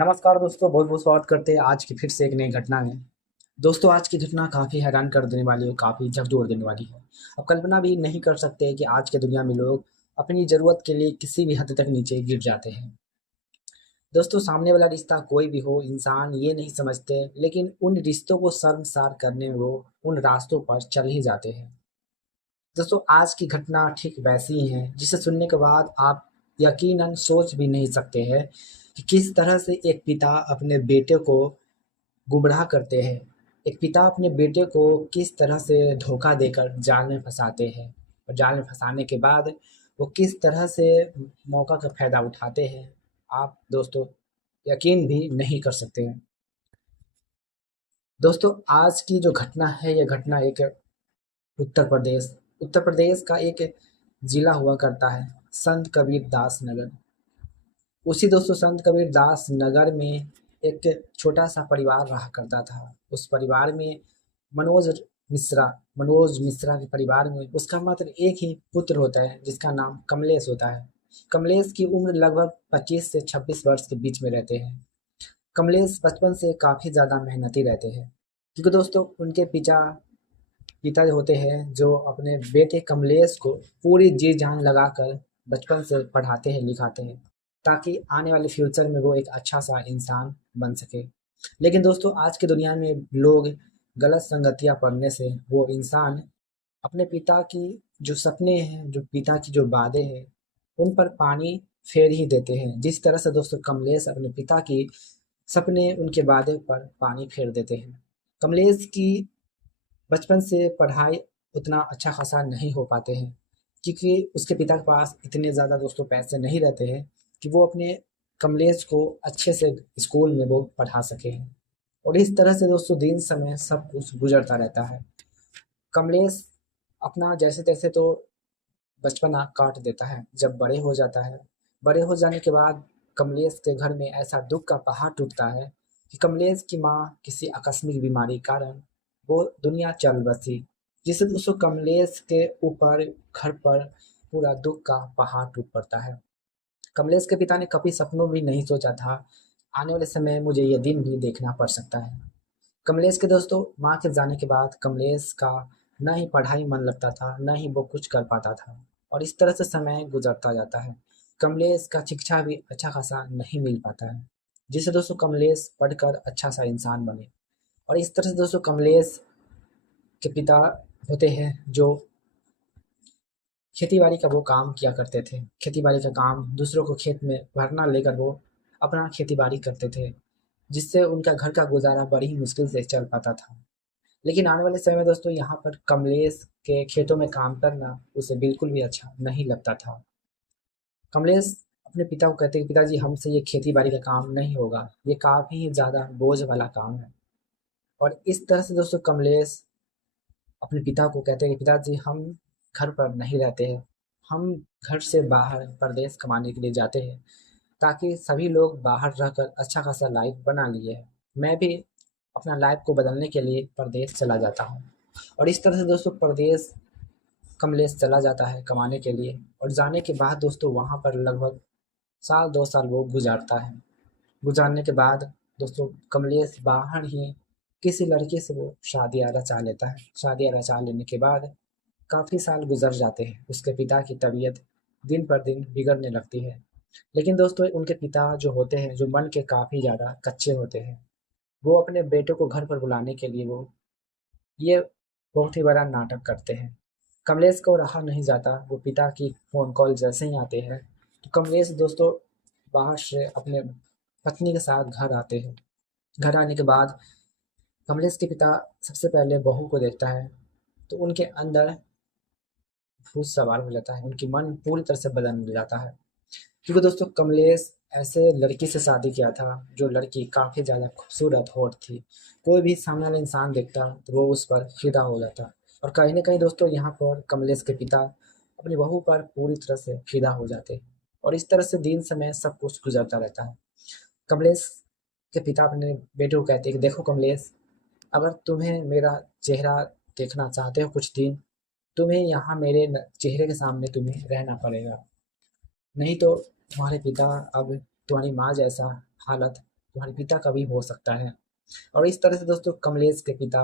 नमस्कार दोस्तों, बहुत बहुत स्वागत करते हैं आज की फिर से एक नई घटना में। दोस्तों, आज की घटना काफ़ी हैरान कर देने वाली है, काफ़ी झकझोर देने वाली है। अब कल्पना भी नहीं कर सकते कि आज के दुनिया में लोग अपनी ज़रूरत के लिए किसी भी हद तक नीचे गिर जाते हैं। दोस्तों, सामने वाला रिश्ता कोई भी हो, इंसान ये नहीं समझते, लेकिन उन रिश्तों को शर्मसार करने में वो उन रास्तों पर चल ही जाते हैं। दोस्तों, आज की घटना ठीक वैसी ही है जिसे सुनने के बाद आप यकीनन सोच भी नहीं सकते हैं कि किस तरह से एक पिता अपने बेटे को गुमराह करते हैं। एक पिता अपने बेटे को किस तरह से धोखा देकर जाल में फँसाते हैं और जाल में फँसाने के बाद वो किस तरह से मौका का फ़ायदा उठाते हैं, आप दोस्तों यकीन भी नहीं कर सकते हैं। दोस्तों, आज की जो घटना है, ये घटना एक उत्तर प्रदेश उत्तर प्रदेश का एक ज़िला हुआ करता है, संत कबीर दास नगर। उसी दोस्तों संत कबीर दास नगर में एक छोटा-सा परिवार रहा करता था। उस परिवार में मनोज मिश्रा मनोज मिश्रा के परिवार में उसका मात्र एक ही पुत्र होता है जिसका नाम कमलेश होता है। कमलेश की उम्र लगभग 25 से 26 वर्ष के बीच में रहते हैं। कमलेश बचपन से काफ़ी ज़्यादा मेहनती रहते हैं, क्योंकि दोस्तों उनके पिता होते हैं जो अपने बेटे कमलेश को पूरी जी जान लगाकर बचपन से पढ़ाते हैं लिखाते हैं, ताकि आने वाले फ्यूचर में वो एक अच्छा सा इंसान बन सके। लेकिन दोस्तों, आज की दुनिया में लोग गलत संगतियाँ पढ़ने से वो इंसान अपने पिता की जो सपने हैं, जो पिता की जो वादे हैं, उन पर पानी फेर ही देते हैं। जिस तरह से दोस्तों कमलेश अपने पिता की सपने, उनके वादे पर पानी फेर देते हैं। कमलेश की बचपन से पढ़ाई उतना अच्छा खासा नहीं हो पाते हैं, क्योंकि उसके पिता के पास इतने ज़्यादा दोस्तों पैसे नहीं रहते हैं कि वो अपने कमलेश को अच्छे से स्कूल में वो पढ़ा सके। और इस तरह से दोस्तों दिन समय सब कुछ गुजरता रहता है। कमलेश अपना जैसे तैसे तो बचपना काट देता है। जब बड़े हो जाता है, बड़े हो जाने के बाद कमलेश के घर में ऐसा दुःख का पहाड़ टूटता है कि कमलेश की माँ किसी आकस्मिक बीमारी के कारण वो दुनिया चल बसी, जिससे दोस्तों कमलेश के ऊपर घर पर पूरा दुःख का पहाड़ टूट पड़ता है। कमलेश के पिता ने कभी सपनों में भी नहीं सोचा था, आने वाले समय में मुझे ये दिन भी देखना पड़ सकता है। कमलेश के दोस्तों माँ के जाने के बाद कमलेश का ना ही पढ़ाई मन लगता था, ना ही वो कुछ कर पाता था, और इस तरह से समय गुजरता जाता है। कमलेश का शिक्षा भी अच्छा खासा नहीं मिल पाता है, जिससे दोस्तों कमलेश पढ़कर अच्छा सा इंसान बने। और इस तरह से दोस्तों कमलेश के पिता होते हैं जो खेती-बाड़ी का वो काम किया करते थे। खेती-बाड़ी का काम दूसरों को खेत में भरना लेकर वो अपना खेती-बाड़ी करते थे, जिससे उनका घर का गुज़ारा बड़ी ही मुश्किल से चल पाता था। लेकिन आने वाले समय में दोस्तों यहाँ पर कमलेश के खेतों में काम करना उसे बिल्कुल भी अच्छा नहीं लगता था। कमलेश अपने पिता को कहते हैं कि पिताजी हमसे ये खेती-बाड़ी का काम नहीं होगा, ये काफ़ी ज़्यादा बोझ वाला काम है। और इस तरह से दोस्तों कमलेश अपने पिता को कहते हैं कि पिताजी हम घर पर नहीं रहते हैं, हम घर से बाहर परदेश कमाने के लिए जाते हैं, ताकि सभी लोग बाहर रहकर अच्छा खासा लाइफ बना लिए हैं। मैं भी अपना लाइफ को बदलने के लिए परदेश चला जाता हूँ। और इस तरह से दोस्तों परदेश कमलेश चला जाता है कमाने के लिए, और जाने के बाद दोस्तों वहाँ पर लगभग साल 2 साल वो गुजारता है। गुजारने के बाद दोस्तों कमलेश बाहर ही किसी लड़के से वो शादियाँ रचा लेता है। शादियाँ रचा लेने के बाद काफ़ी साल गुजर जाते हैं। उसके पिता की तबीयत दिन पर दिन बिगड़ने लगती है। लेकिन दोस्तों उनके पिता जो होते हैं, जो मन के काफ़ी ज़्यादा कच्चे होते हैं, वो अपने बेटे को घर पर बुलाने के लिए वो ये बहुत ही बड़ा नाटक करते हैं। कमलेश को रहा नहीं जाता, वो पिता की फ़ोन कॉल जैसे ही आते हैं तो कमलेश दोस्तों बाहर से अपने पत्नी के साथ घर आते हैं। घर आने के बाद कमलेश के पिता सबसे पहले बहू को देखता है तो उनके अंदर भूत सवार हो जाता है, उनकी मन पूरी तरह से बदल जाता है। क्योंकि दोस्तों कमलेश ऐसे लड़की से शादी किया था जो लड़की काफ़ी ज़्यादा खूबसूरत होट थी। कोई भी सामने वाला इंसान देखता तो वो उस पर फ़िदा हो जाता, और कहीं न कहीं दोस्तों यहाँ पर कमलेश के पिता अपनी बहू पर पूरी तरह से फ़िदा हो जाते, और इस तरह से दिन समय सब कुछ गुज़रता रहता है। कमलेश के पिता अपने बेटे को कहते हैं कि देखो कमलेश, अगर तुम्हें मेरा चेहरा देखना चाहते हो कुछ दिन, तुम्हें यहाँ मेरे चेहरे के सामने तुम्हें रहना पड़ेगा, नहीं तो तुम्हारे पिता अब तुम्हारी माँ जैसा हालत तुम्हारे पिता का भी हो सकता है। और इस तरह से दोस्तों कमलेश के पिता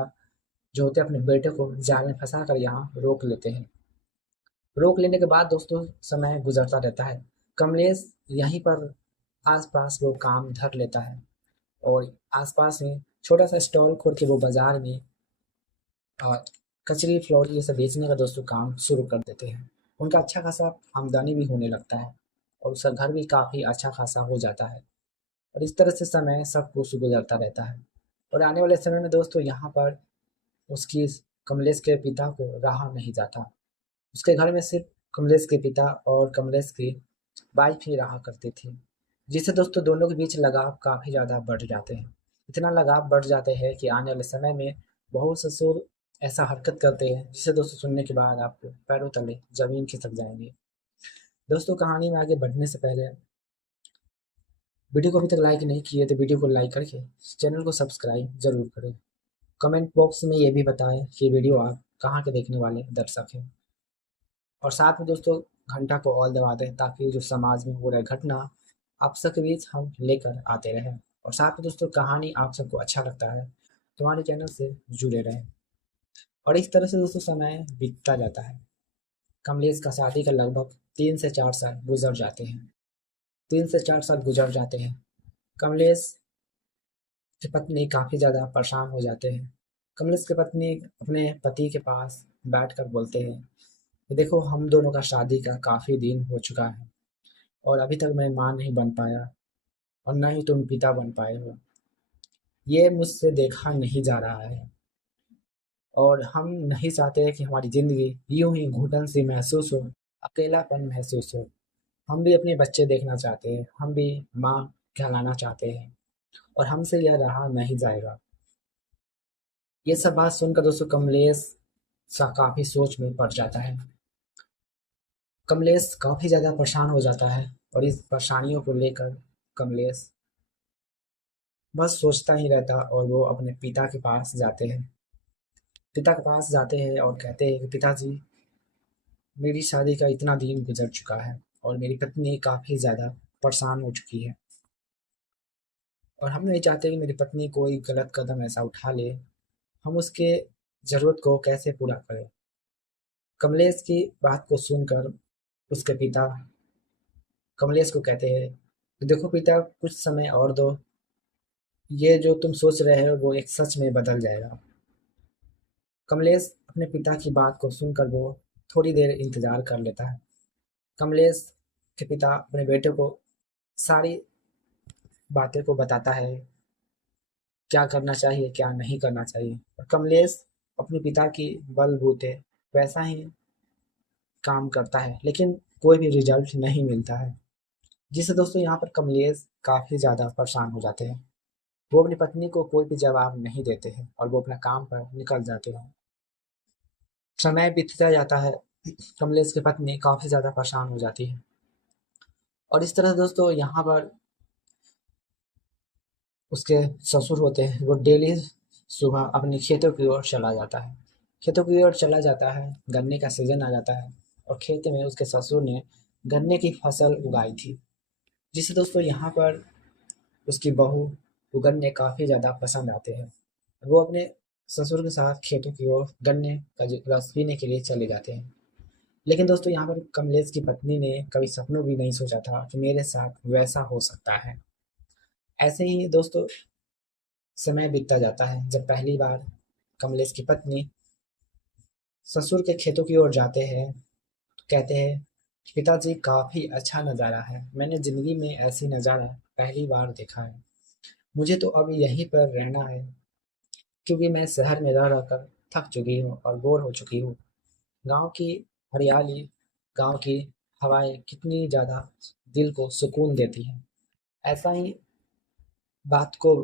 जो होते हैं अपने बेटे को जाल में फंसा कर यहाँ रोक लेते हैं। रोक लेने के बाद दोस्तों समय गुजरता रहता है। कमलेश यहीं पर आस-पास वो काम धर लेता है और आस-पास में छोटा-सा स्टॉल खोल के वो बाज़ार में अ, कचरी, फ्लॉरी ये सब बेचने का दोस्तों काम शुरू कर देते हैं। उनका अच्छा खासा आमदनी भी होने लगता है और उसका घर भी काफ़ी अच्छा खासा हो जाता है और इस तरह से समय सब कुछ गुजरता रहता है। और आने वाले समय में दोस्तों यहाँ पर उसकी कमलेश के पिता को रहा नहीं जाता। उसके घर में सिर्फ कमलेश के पिता और कमलेश की वाइफ ही रहा करती थी, जिससे दोस्तों दोनों के बीच लगाव काफ़ी ज़्यादा बढ़ जाते हैं। इतना लगाव बढ़ जाते हैं कि आने वाले समय में बहू ससुर ऐसा हरकत करते हैं जिसे दोस्तों सुनने के बाद आपको पैरों तले ज़मीन खिसक जाएँगी। दोस्तों कहानी में आगे बढ़ने से पहले वीडियो को अभी तक लाइक नहीं किए तो वीडियो को लाइक करके चैनल को सब्सक्राइब ज़रूर करें। कमेंट बॉक्स में ये भी बताएँ कि वीडियो आप कहाँ के देखने वाले दर्शक हैं। और साथ में दोस्तों घंटा को ऑल दबा दें ताकि जो समाज में हो रहा घटना आप सबके बीच हम लेकर आते रहें। और साथ में दोस्तों कहानी आप सबको अच्छा लगता है तो हमारे चैनल से जुड़े रहें। और इस तरह से दोस्तों समय बीतता जाता है। कमलेश का शादी का लगभग 3 से 4 साल गुजर जाते हैं। 3 से 4 साल गुजर जाते हैं। कमलेश की पत्नी काफ़ी ज़्यादा परेशान हो जाते हैं। कमलेश की पत्नी अपने पति के पास बैठकर बोलते हैं कि देखो हम दोनों का शादी का काफ़ी दिन हो चुका है और अभी तक मैं माँ नहीं बन पाया और ना ही तुम पिता बन पाए हो। ये मुझसे देखा नहीं जा रहा है और हम नहीं चाहते कि हमारी ज़िंदगी यूं ही घुटन सी महसूस हो, अकेलापन महसूस हो। हम भी अपने बच्चे देखना चाहते हैं, हम भी माँ कहलाना चाहते हैं और हमसे यह रहा नहीं जाएगा। ये सब बात सुनकर दोस्तों कमलेश सा काफ़ी सोच में पड़ जाता है। कमलेश काफ़ी ज़्यादा परेशान हो जाता है और इस परेशानियों को लेकर कमलेश बस सोचता ही रहता और वो अपने पिता के पास जाते हैं। पिता के पास जाते हैं और कहते हैं कि पिताजी मेरी शादी का इतना दिन गुजर चुका है और मेरी पत्नी काफ़ी ज़्यादा परेशान हो चुकी है और हम नहीं चाहते कि मेरी पत्नी कोई गलत कदम ऐसा उठा ले, हम उसके ज़रूरत को कैसे पूरा करें। कमलेश की बात को सुनकर उसके पिता कमलेश को कहते हैं कि देखो पिता कुछ समय और दो, ये जो तुम सोच रहे हो वो एक सच में बदल जाएगा। कमलेश अपने पिता की बात को सुनकर वो थोड़ी देर इंतज़ार कर लेता है। कमलेश के पिता अपने बेटे को सारी बातें को बताता है, क्या करना चाहिए, क्या नहीं करना चाहिए और कमलेश अपने पिता की बलबूते वैसा ही काम करता है, लेकिन कोई भी रिज़ल्ट नहीं मिलता है, जिससे दोस्तों यहाँ पर कमलेश काफ़ी ज़्यादा परेशान हो जाते हैं। वो अपनी पत्नी को कोई भी जवाब नहीं देते हैं और वो अपना काम पर निकल जाते हैं। समय बीतता जाता है, कमलेश की पत्नी काफ़ी ज़्यादा परेशान हो जाती है और इस तरह दोस्तों यहाँ पर उसके ससुर होते हैं वो डेली सुबह अपने खेतों की ओर चला जाता है। खेतों की ओर चला जाता है, गन्ने का सीजन आ जाता है और खेत में उसके ससुर ने गन्ने की फसल उगाई थी, जिससे दोस्तों यहाँ पर उसकी बहू को गन्ने काफ़ी ज़्यादा पसंद आते हैं। वो अपने ससुर के साथ खेतों की ओर गन्ने का रस पीने के लिए चले जाते हैं। लेकिन दोस्तों यहाँ पर कमलेश की पत्नी ने कभी सपनों भी नहीं सोचा था कि मेरे साथ वैसा हो सकता है। ऐसे ही दोस्तों समय बीतता जाता है जब पहली बार कमलेश की पत्नी ससुर के खेतों की ओर जाते हैं तो कहते हैं पिताजी काफ़ी अच्छा नज़ारा है, मैंने ज़िंदगी में ऐसी नज़ारा पहली बार देखा है, मुझे तो अब यहीं पर रहना है क्योंकि मैं शहर में रह कर थक चुकी हूँ और बोर हो चुकी हूँ। गांव की हरियाली, गांव की हवाएं कितनी ज़्यादा दिल को सुकून देती हैं। ऐसा ही बात को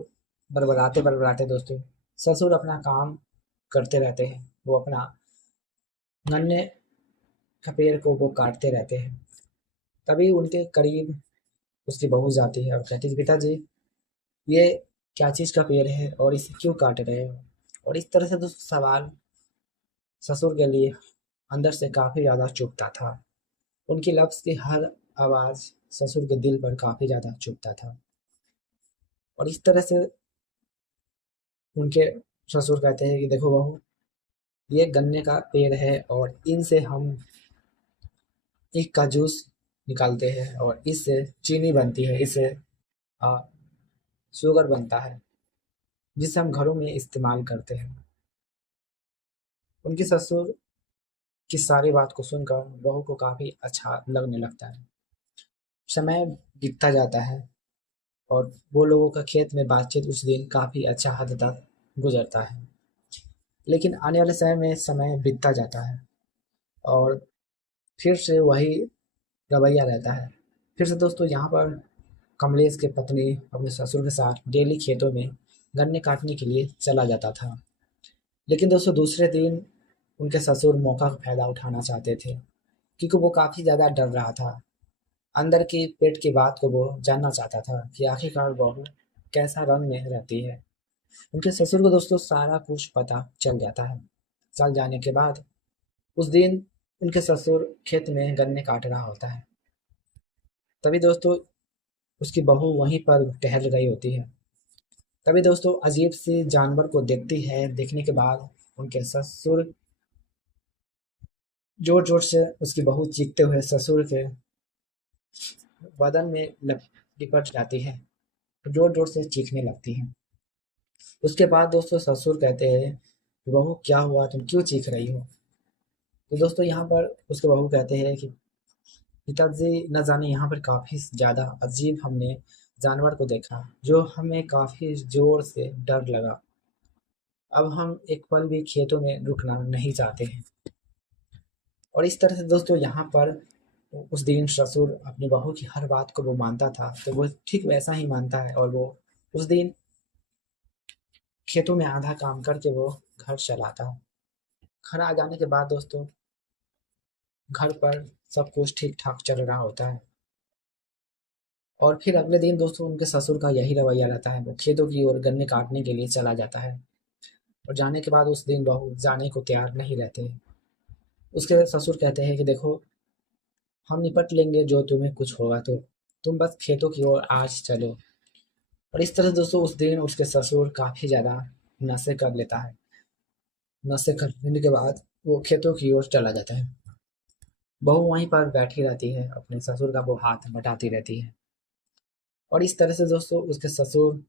बड़बड़ाते बड़बड़ाते दोस्तों ससुर अपना काम करते रहते हैं। वो अपना गन्ने का पेड़ को वो काटते रहते हैं। तभी उनके करीब उसकी बहू जाती है और कहती है पिताजी ये क्या चीज़ का पेड़ है और इसे क्यों काट रहे हो। और इस तरह से दोस्तों सवाल ससुर के लिए अंदर से काफ़ी ज़्यादा चुभता था। उनकी लफ्ज़ की हर आवाज़ ससुर के दिल पर काफ़ी ज़्यादा चुभता था। और इस तरह से उनके ससुर कहते हैं कि देखो बहू, ये गन्ने का पेड़ है और इनसे हम एक का जूस निकालते हैं और इससे चीनी बनती है, इससे आ, शुगर बनता है, जिसे हम घरों में इस्तेमाल करते हैं। उनके ससुर की सारी बात को सुनकर बहू को काफी अच्छा लगने लगता है। समय बीतता जाता है और वो लोगों का खेत में बातचीत उस दिन काफी अच्छा हद तक गुजरता है। लेकिन आने वाले समय बीतता जाता है और फिर से वही रवैया रहता है। फिर से दोस्तों यहाँ पर कमलेश की पत्नी अपने ससुर के साथ डेली खेतों में गन्ने काटने के लिए चला जाता था। लेकिन दोस्तों दूसरे दिन उनके ससुर मौका का फायदा उठाना चाहते थे, क्योंकि वो काफ़ी ज़्यादा डर रहा था। अंदर की पेट की बात को वो जानना चाहता था कि आखिरकार बहू कैसा रंग में रहती है। उनके ससुर को दोस्तों सारा कुछ पता चल जाता है। चल जाने के बाद उस दिन उनके ससुर खेत में गन्ने काट रहा होता है। तभी दोस्तों उसकी बहू वहीं पर टहल रही होती है। तभी दोस्तों अजीब सी जानवर को देखती है। देखने के बाद उनके ससुर जोर जोर से उसकी बहू चीखते हुए ससुर के बदन में लिपट जाती है, जोर जोर से चीखने लगती है। उसके बाद दोस्तों ससुर कहते हैं, बहू क्या हुआ, तुम क्यों चीख रही हो? तो दोस्तों यहाँ पर उसके बहू कहते हैं कि पिताजी, न जाने यहाँ पर काफ़ी ज़्यादा अजीब हमने जानवर को देखा, जो हमें काफ़ी ज़ोर से डर लगा। अब हम एक पल भी खेतों में रुकना नहीं चाहते हैं। और इस तरह से दोस्तों यहाँ पर उस दिन ससुर अपनी बहू की हर बात को वो मानता था, तो वो ठीक वैसा ही मानता है और वो उस दिन खेतों में आधा काम करके वो घर चला आता है। घर आ जाने के बाद दोस्तों घर पर सब कुछ ठीक ठाक चल रहा होता है। और फिर अगले दिन दोस्तों उनके ससुर का यही रवैया रहता है, वो खेतों की ओर गन्ने काटने के लिए चला जाता है। और जाने के बाद उस दिन बहू जाने को तैयार नहीं रहते। उसके ससुर कहते हैं कि देखो, हम निपट लेंगे जो तुम्हें कुछ होगा तो, तुम बस खेतों की ओर आज चलो। और इस तरह दोस्तों उस दिन उसके ससुर काफी ज्यादा नशे कर लेता है। नशे कर लेने के बाद वो खेतों की ओर चला जाता है। बहू वहीं पर बैठी रहती है, अपने ससुर का वो हाथ बटाती रहती है। और इस तरह से दोस्तों उसके ससुर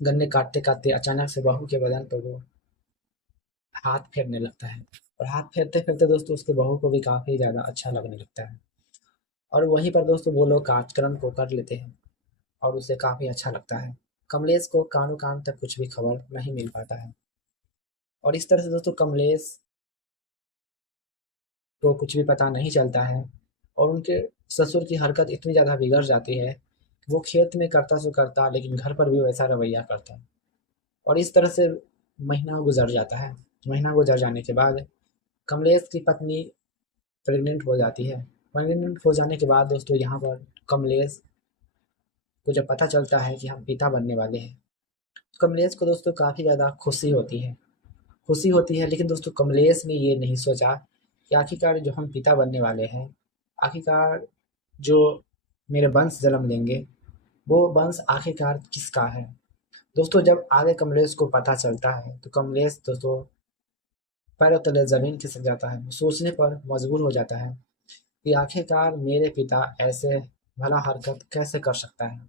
गन्ने काटते काटते अचानक से बहू के बदन पर वो हाथ फेरने लगता है। और हाथ फेरते फेरते दोस्तों उसके बहू को भी काफी ज्यादा अच्छा लगने लगता है। और वहीं पर दोस्तों वो लोग कार्यक्रम को कर लेते हैं और उसे काफी अच्छा लगता है। कमलेश को कानो कान तक कुछ भी खबर नहीं मिल पाता है। और इस तरह से दोस्तों कमलेश को कुछ भी पता नहीं चलता है और उनके ससुर की हरकत इतनी ज़्यादा बिगड़ जाती है कि वो खेत में करता सो करता, लेकिन घर पर भी वैसा रवैया करता है। और इस तरह से महीना गुजर जाता है। महीना गुजर जाने के बाद कमलेश की पत्नी प्रेग्नेंट हो जाती है। प्रेग्नेंट हो जाने के बाद दोस्तों यहाँ पर कमलेश को जब पता चलता है कि हम पिता बनने वाले हैं, तो कमलेश को दोस्तों काफ़ी ज़्यादा खुशी होती है। खुशी होती है, लेकिन दोस्तों कमलेश ने ये नहीं सोचा कि आखिरकार जो हम पिता बनने वाले हैं, आखिरकार जो मेरे वंश जन्म लेंगे, वो वंश आखिरकार किसका है। दोस्तों जब आगे कमलेश को पता चलता है तो कमलेश दोस्तों पैरों तले जमीन खिसक जाता है। वो सोचने पर मजबूर हो जाता है कि आखिरकार मेरे पिता ऐसे भला हरकत कैसे कर सकता है।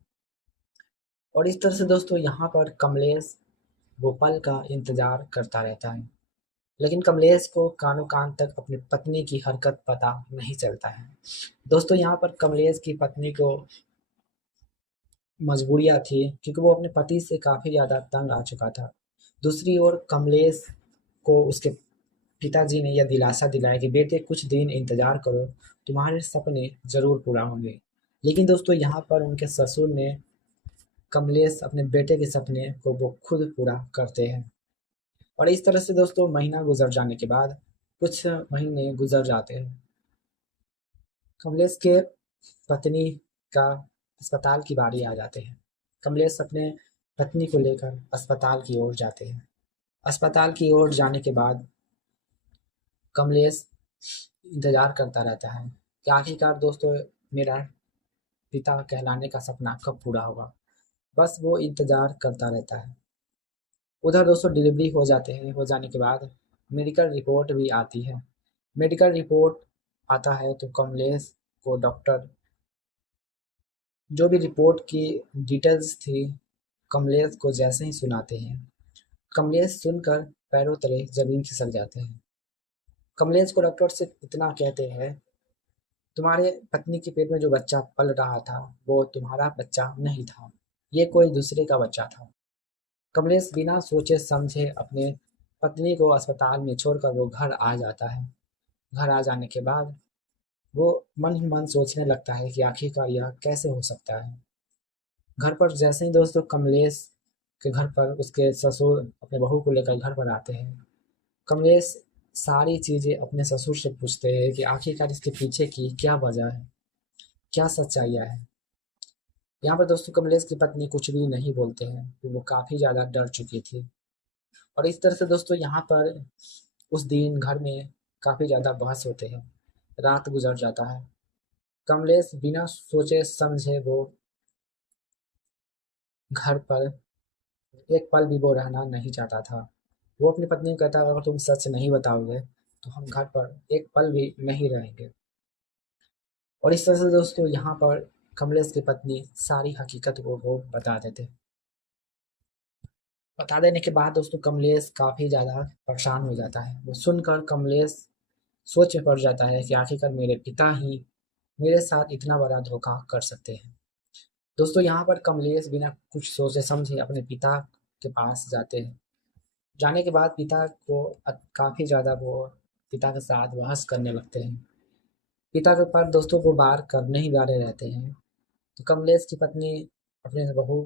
और इस तरह से दोस्तों यहाँ पर कमलेश वो पल का इंतजार करता रहता है। लेकिन कमलेश को कानो कान तक अपनी पत्नी की हरकत पता नहीं चलता है। दोस्तों यहाँ पर कमलेश की पत्नी को मजबूरियाँ थी, क्योंकि वो अपने पति से काफ़ी ज़्यादा तंग आ चुका था। दूसरी ओर कमलेश को उसके पिताजी ने यह दिलासा दिलाया कि बेटे कुछ दिन इंतजार करो, तुम्हारे सपने जरूर पूरा होंगे। लेकिन दोस्तों यहाँ पर उनके ससुर ने कमलेश अपने बेटे के सपने को वो खुद पूरा करते हैं। और इस तरह से दोस्तों महीना गुजर जाने के बाद कुछ महीने गुजर जाते हैं। कमलेश के पत्नी का अस्पताल की बारी आ जाते हैं। कमलेश अपने पत्नी को लेकर अस्पताल की ओर जाते हैं। अस्पताल की ओर जाने के बाद कमलेश इंतजार करता रहता है कि आखिरकार दोस्तों मेरा पिता कहलाने का सपना कब पूरा होगा। बस वो इंतज़ार करता रहता है। उधर दोस्तों डिलीवरी हो जाते हैं, हो जाने के बाद मेडिकल रिपोर्ट भी आती है। मेडिकल रिपोर्ट आता है तो कमलेश को डॉक्टर जो भी रिपोर्ट की डिटेल्स थी कमलेश को जैसे ही सुनाते हैं, कमलेश सुनकर पैरों तले ज़मीन खिसक जाते हैं। कमलेश को डॉक्टर सिर्फ इतना कहते हैं, तुम्हारे पत्नी के पेट में जो बच्चा पल रहा था वो तुम्हारा बच्चा नहीं था, ये कोई दूसरे का बच्चा था। कमलेश बिना सोचे समझे अपने पत्नी को अस्पताल में छोड़कर वो घर आ जाता है। घर आ जाने के बाद वो मन ही मन सोचने लगता है कि आखिरकार यह कैसे हो सकता है। घर पर जैसे ही दोस्तों कमलेश के घर पर उसके ससुर अपने बहू को लेकर घर पर आते हैं, कमलेश सारी चीज़ें अपने ससुर से पूछते हैं कि आखिरकार इसके पीछे की क्या वजह है, क्या सच्चाइयाँ है। यहाँ पर दोस्तों कमलेश की पत्नी कुछ भी नहीं बोलते हैं, तो वो काफ़ी ज़्यादा डर चुकी थी। और इस तरह से दोस्तों यहाँ पर उस दिन घर में काफ़ी ज़्यादा बहस होते हैं। रात गुजर जाता है। कमलेश बिना सोचे समझे वो घर पर एक पल भी वो रहना नहीं चाहता था। वो अपनी पत्नी को कहता अगर तुम सच नहीं बताओगे तो हम घर पर एक पल भी नहीं रहेंगे। और इस तरह से दोस्तों यहाँ पर कमलेश की पत्नी सारी हकीकत को वो बता देते। बता देने के बाद दोस्तों कमलेश काफ़ी ज़्यादा परेशान हो जाता है। वो सुनकर कमलेश सोच में पड़ जाता है कि आखिरकार मेरे पिता ही मेरे साथ इतना बड़ा धोखा कर सकते हैं। दोस्तों यहाँ पर कमलेश बिना कुछ सोचे समझे अपने पिता के पास जाते हैं। जाने के बाद पिता को काफ़ी ज़्यादा वो पिता के साथ बहस करने लगते हैं। पिता के पास दोस्तों को बार करने ही वाले रहते हैं। तो कमलेश की पत्नी अपने बहू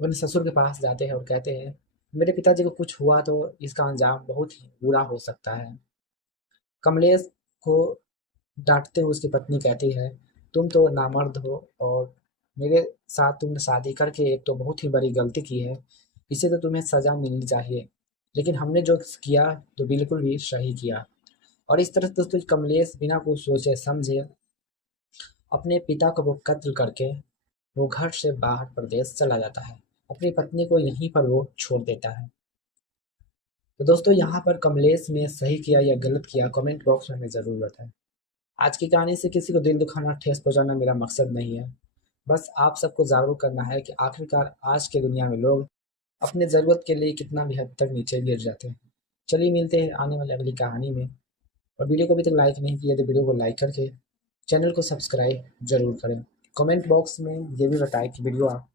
अपने ससुर के पास जाते हैं और कहते हैं मेरे पिताजी को कुछ हुआ तो इसका अंजाम बहुत ही बुरा हो सकता है। कमलेश को डांटते हुए उसकी पत्नी कहती है तुम तो नामर्द हो और मेरे साथ तुमने शादी करके एक तो बहुत ही बड़ी गलती की है, इसे तो तुम्हें सज़ा मिलनी चाहिए, लेकिन हमने जो किया तो बिल्कुल भी सही किया। और इस तरह से दोस्तों कमलेश बिना कुछ सोचे समझे अपने पिता को वो कत्ल करके वो घर से बाहर प्रदेश चला जाता है। अपनी पत्नी को यहीं पर वो छोड़ देता है। तो दोस्तों यहाँ पर कमलेश ने सही किया या गलत किया कमेंट बॉक्स में हमें ज़रूर बताएं। आज की कहानी से किसी को दिल दुखाना ठेस पहुंचाना मेरा मकसद नहीं है। बस आप सबको जागरूक करना है कि आखिरकार आज के दुनिया में लोग अपने ज़रूरत के लिए कितना भी हद तक नीचे गिर जाते हैं। चलिए मिलते हैं आने वाली अगली कहानी में। और वीडियो को अभी तक लाइक नहीं किया तो वीडियो को लाइक करके चैनल को सब्सक्राइब जरूर करें। कमेंट बॉक्स में ये भी बताएं कि वीडियो आप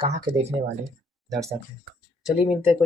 कहाँ के देखने वाले दर्शक हैं। चलिए मिलते हैं कोई